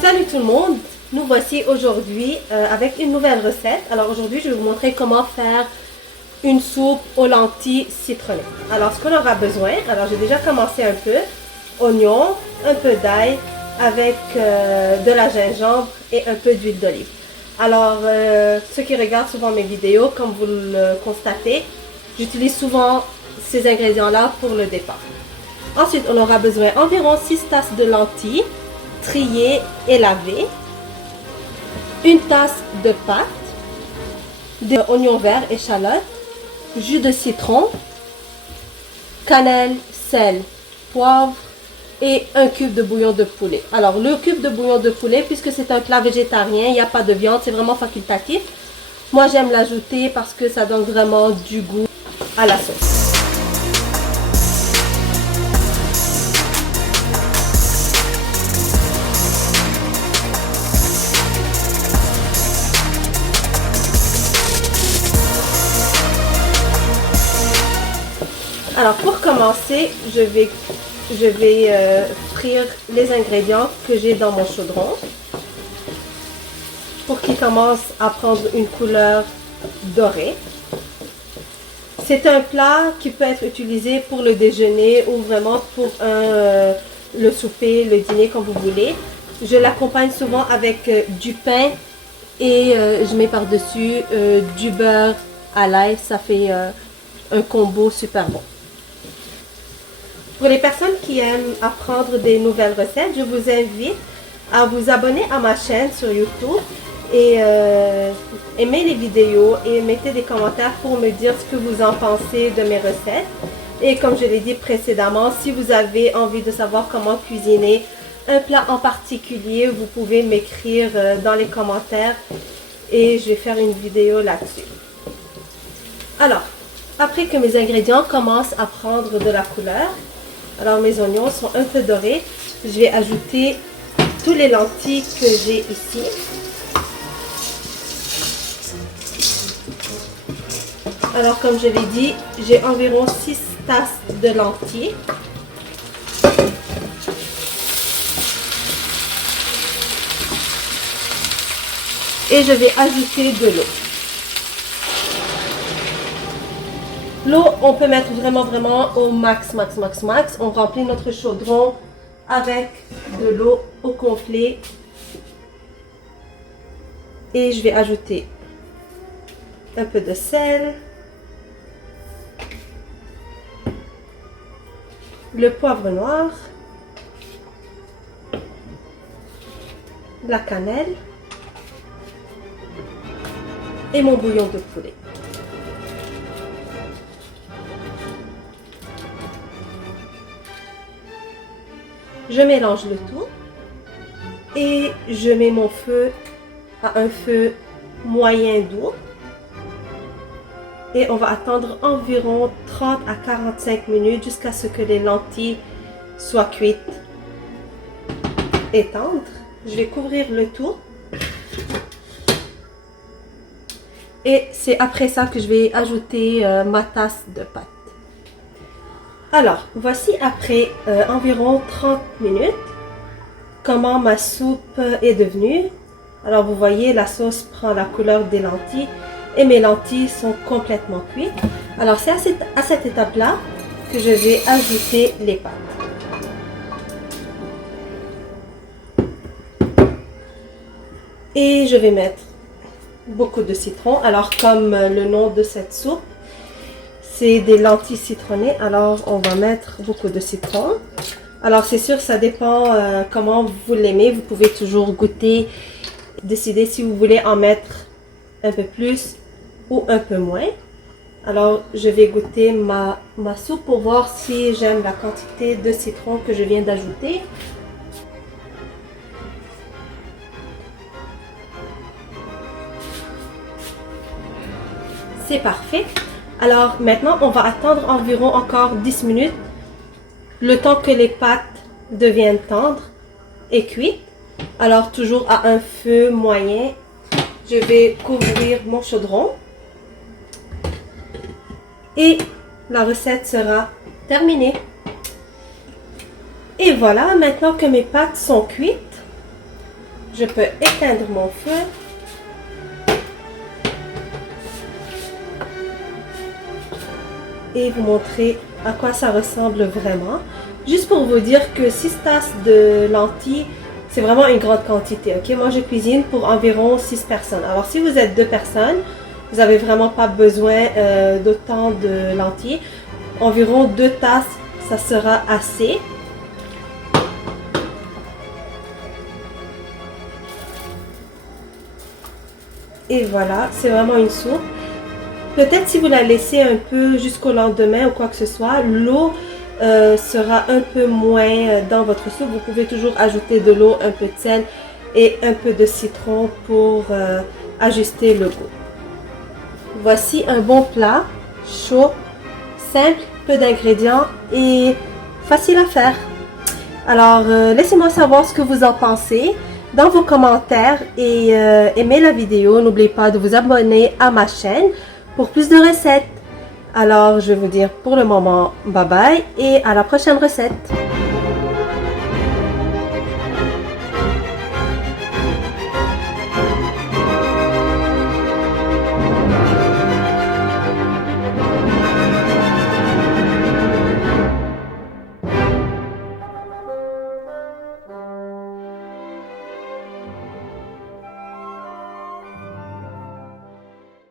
Salut tout le monde, nous voici aujourd'hui avec une nouvelle recette. Alors aujourd'hui je vais vous montrer comment faire une soupe aux lentilles citronnées. Alors ce qu'on aura besoin, alors j'ai déjà commencé un peu, oignons, un peu d'ail avec de la gingembre et un peu d'huile d'olive. Alors ceux qui regardent souvent mes vidéos, comme vous le constatez, j'utilise souvent ces ingrédients là pour le départ. Ensuite on aura besoin environ 6 tasses de lentilles triées et lavées, une tasse de pâte, des oignons verts, échalotes, jus de citron, cannelle, sel, poivre et un cube de bouillon de poulet. Alors le cube de bouillon de poulet, puisque c'est un plat végétarien, il n'y a pas de viande, c'est vraiment facultatif. Moi j'aime l'ajouter parce que ça donne vraiment du goût à la sauce. Alors pour commencer, je vais frire les ingrédients que j'ai dans mon chaudron pour qu'ils commencent à prendre une couleur dorée. C'est un plat qui peut être utilisé pour le déjeuner ou vraiment pour le souper, le dîner, comme vous voulez. Je l'accompagne souvent avec du pain et je mets par-dessus du beurre à l'ail. Ça fait un combo super bon. Pour les personnes qui aiment apprendre des nouvelles recettes, je vous invite à vous abonner à ma chaîne sur YouTube et aimer les vidéos et mettez des commentaires pour me dire ce que vous en pensez de mes recettes. Et comme je l'ai dit précédemment, si vous avez envie de savoir comment cuisiner un plat en particulier, vous pouvez m'écrire dans les commentaires et je vais faire une vidéo là-dessus. Alors, après que mes ingrédients commencent à prendre de la couleur, alors mes oignons sont un peu dorés, je vais ajouter tous les lentilles que j'ai ici. Alors comme je l'ai dit, j'ai environ 6 tasses de lentilles. Et je vais ajouter de l'eau. L'eau, on peut mettre vraiment au max. On remplit notre chaudron avec de l'eau au complet. Et je vais ajouter un peu de sel, le poivre noir, la cannelle et mon bouillon de poulet. Je mélange le tout et je mets mon feu à un feu moyen doux et on va attendre environ 30 à 45 minutes jusqu'à ce que les lentilles soient cuites et tendres. Je vais couvrir le tout et c'est après ça que je vais ajouter ma tasse de pâte. Alors, voici après environ 30 minutes comment ma soupe est devenue. Alors, vous voyez, la sauce prend la couleur des lentilles et mes lentilles sont complètement cuites. Alors, c'est à cette étape-là que je vais ajouter les pâtes. Et je vais mettre beaucoup de citron. Alors, comme le nom de cette soupe, c'est des lentilles citronnées, alors on va mettre beaucoup de citron. Alors c'est sûr, ça dépend comment vous l'aimez. Vous pouvez toujours goûter, décider si vous voulez en mettre un peu plus ou un peu moins. Alors je vais goûter ma soupe pour voir si j'aime la quantité de citron que je viens d'ajouter. C'est parfait. Alors maintenant, on va attendre environ encore 10 minutes, le temps que les pâtes deviennent tendres et cuites. Alors toujours à un feu moyen, je vais couvrir mon chaudron et la recette sera terminée. Et voilà, maintenant que mes pâtes sont cuites, je peux éteindre mon feu. Et vous montrer à quoi ça ressemble vraiment. Juste pour vous dire que 6 tasses de lentilles, c'est vraiment une grande quantité. Ok, moi je cuisine pour environ 6 personnes. Alors si vous êtes 2 personnes, vous n'avez vraiment pas besoin d'autant de lentilles. Environ 2 tasses, ça sera assez. Et voilà, c'est vraiment une soupe. Peut-être si vous la laissez un peu jusqu'au lendemain ou quoi que ce soit, l'eau sera un peu moins dans votre soupe. Vous pouvez toujours ajouter de l'eau, un peu de sel et un peu de citron pour ajuster le goût. Voici un bon plat, chaud, simple, peu d'ingrédients et facile à faire. Alors, laissez-moi savoir ce que vous en pensez dans vos commentaires et aimez la vidéo. N'oubliez pas de vous abonner à ma chaîne pour plus de recettes. Alors, je vais vous dire pour le moment, bye bye et à la prochaine recette.